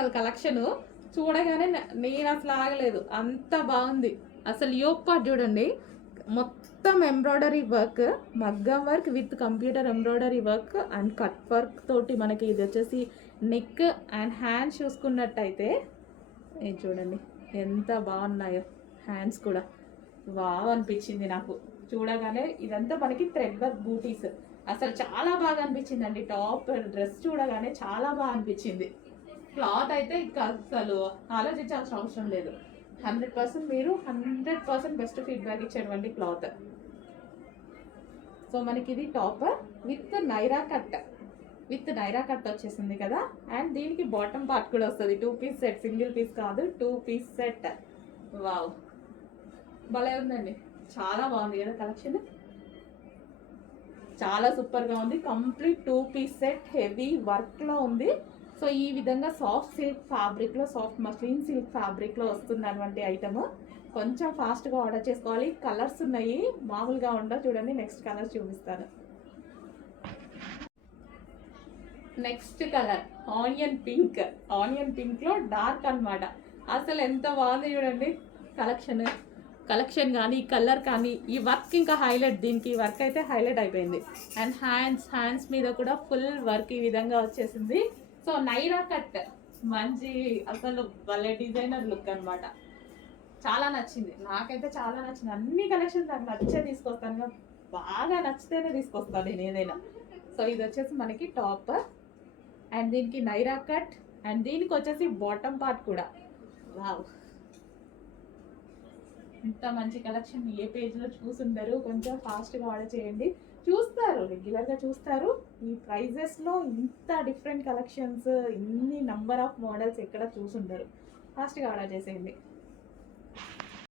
అసలు కలెక్షన్ చూడగానే నేను అసలు ఆగలేదు, అంత బాగుంది. అసలు యోక్ పార్ట్ చూడండి, మొత్తం ఎంబ్రాయిడరీ వర్క్, మగ్గం work with computer embroidery work and cut work తోటి మనకి ఇది వచ్చేసి నెక్ అండ్ హ్యాండ్స్ చూసుకున్నట్టయితే ఇది చూడండి ఎంత బాగున్నాయో. హ్యాండ్స్ కూడా వావ్ అనిపించింది నాకు చూడగానే. ఇదంతా మనకి థ్రెడ్ వర్క్ బూటీస్, అసలు చాలా బాగా అనిపించిందండి. టాప్ డ్రెస్ చూడగానే చాలా బాగా అనిపించింది. క్లాత్ అయితే ఇంకా అసలు ఆలోచించాల్సిన అవసరం లేదు. 100% మీరు 100% బెస్ట్ ఫీడ్బ్యాక్ ఇచ్చేటువంటి క్లాత్. సో మనకి ఇది టాప్ విత్ నైరా కట్ వచ్చేసింది కదా. అండ్ దీనికి బాటమ్ పార్ట్ కూడా వస్తుంది. 2 పీస్ సెట్, సింగిల్ పీస్ కాదు, 2 పీస్ సెట్. వావ్ భలే ఉందండి, చాలా బాగుంది కదా కలెక్షన్, చాలా సూపర్గా ఉంది. కంప్లీట్ 2 పీస్ సెట్, హెవీ వర్క్లో ఉంది. సో ఈ విధంగా సాఫ్ట్ సిల్క్ ఫ్యాబ్రిక్లో, సాఫ్ట్ మస్లిన్ సిల్క్ ఫ్యాబ్రిక్లో వస్తుంది అటువంటి ఐటమ్. కొంచెం ఫాస్ట్గా ఆర్డర్ చేసుకోవాలి. కలర్స్ ఉన్నాయి, మామూలుగా ఉండవు. చూడండి నెక్స్ట్ కలర్ చూపిస్తాను. నెక్స్ట్ కలర్ ఆనియన్ పింక్లో డార్క్ అనమాట. అసలు ఎంత బాగుంది చూడండి కలెక్షన్ కానీ, కలర్ కానీ, ఈ వర్క్ ఇంకా హైలైట్. దీనికి వర్క్ అయితే హైలైట్ అయిపోయింది. అండ్ హ్యాండ్స్ మీద కూడా ఫుల్ వర్క్ ఈ విధంగా వచ్చేసింది. సో నైరా కట్ మంచి, అసలు భలే డిజైనర్ లుక్ అనమాట. చాలా నచ్చింది, నాకైతే చాలా నచ్చింది. అన్ని కలెక్షన్స్ నాకు నచ్చే తీసుకొస్తాను, బాగా నచ్చితేనే తీసుకొస్తాను నేను ఏదైనా. సో ఇది వచ్చేసి మనకి టాప్ అండ్ దీనికి నైరా కట్ అండ్ దీనికి వచ్చేసి బాటమ్ పార్ట్ కూడా. వావ్ ఇంత మంచి కలెక్షన్ ఏ పేజ్లో చూసుండరు. కొంచెం ఫాస్ట్గా ఆర్డర్ చేయండి. చూస్తారు, రెగ్యులర్గా చూస్తారు. ఈ ప్రైజెస్లో ఇంత డిఫరెంట్ కలెక్షన్స్, ఇన్ని నంబర్ ఆఫ్ మోడల్స్ ఎక్కడ చూసుండరు. ఫాస్ట్గా ఆర్డర్ చేసేయండి.